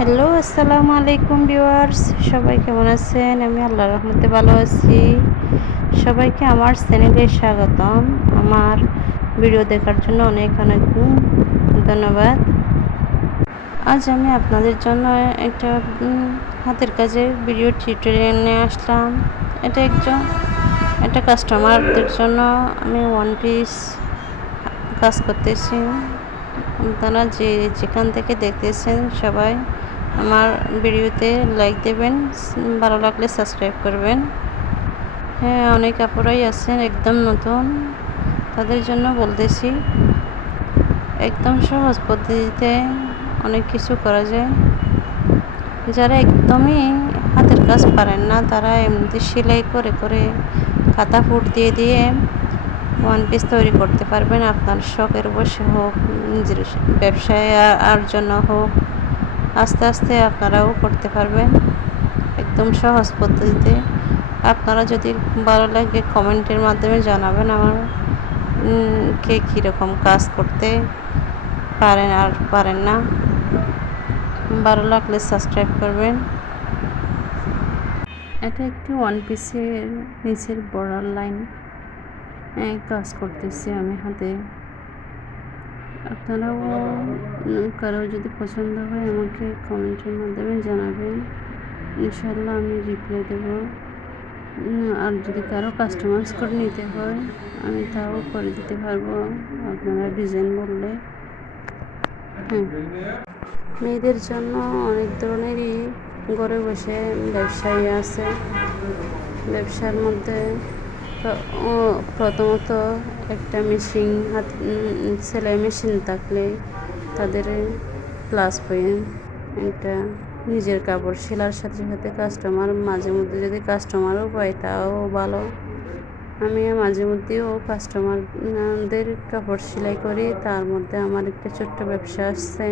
Hello, আসসালামু আলাইকুম viewers. সবাই কেমন আছেন? আমি আল্লাহর রহমতে ভালো আছি। সবাইকে আমার চ্যানেলে স্বাগতম। আমার ভিডিও দেখার জন্য অনেক অনেক ধন্যবাদ। আজ আমি আপনাদের জন্য একটা হাতের কাজের ভিডিও টিউটোরিয়াল নিয়ে আসলাম। এটা কাস্টমারদের জন্য আমি ওয়ান পিস কাজ করতেছি। আপনারা যেখান থেকে দেখতেছেন সবাই আমার ভিডিওতে লাইক দেবেন, ভালো লাগলে সাবস্ক্রাইব করবেন। হ্যাঁ, অনেক আপুরাই আছেন একদম নতুন, তাদের জন্য বলতেছি একদম সহজ পদ্ধতিতে অনেক কিছু করা যায়। যারা একদমই হাতের কাজ পারেন না তারা এমনিতে সেলাই করে করে কাঁথা ফুট দিয়ে দিয়ে ওয়ান পিস তৈরি করতে পারবেন। আপনার শখের বসে হোক, নিজের ব্যবসায় আর জন্য হোক, আস্তে আস্তে আপনারাও করতে পারবেন একদম সহজ পদ্ধতিতে। আপনারা যদি ভালো লাগে কমেন্টের মাধ্যমে জানাবেন আমার কে কীরকম কাজ করতে পারেন আর পারেন না। ভালো লাগলে সাবস্ক্রাইব করবেন। এটা একটি ওয়ান পিসের নিচের বর্ডার লাইন কাজ করতেছি আমি হাতে। আপনারাও কারো যদি পছন্দ হয় আমাকে কমেন্টের মাধ্যমে জানাবেন, ইনশাল্লাহ আমি রিপ্লাই দেব। আর যদি কারো কাস্টমাইজ করে নিতে হয় আমি তাও করে দিতে পারবো, আপনারা ডিজাইন বললে। হ্যাঁ, মেয়েদের জন্য অনেক ধরনেরই ঘরে বসে ব্যবসায়ী আছে। ব্যবসার মধ্যে প্রথমত একটা মেশিন সেলাই মেশিন থাকলে তাদের প্লাস পয়েন্ট। একটা নিজের কাপড় সেলার সাথে সাথে কাস্টমার মাঝে মধ্যে যদি কাস্টমারও পাই তাও ভালো। আমি মাঝে মধ্যেও কাস্টমারদের কাপড় সেলাই করি, তার মধ্যে আমার একটা ছোট্ট ব্যবসা আসছে।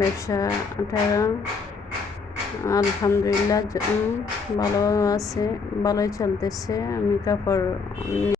ব্যবসাটা আলহামদুলিল্লাহ ভালো আছে, ভালোই চলতেছে। আমি কাপড়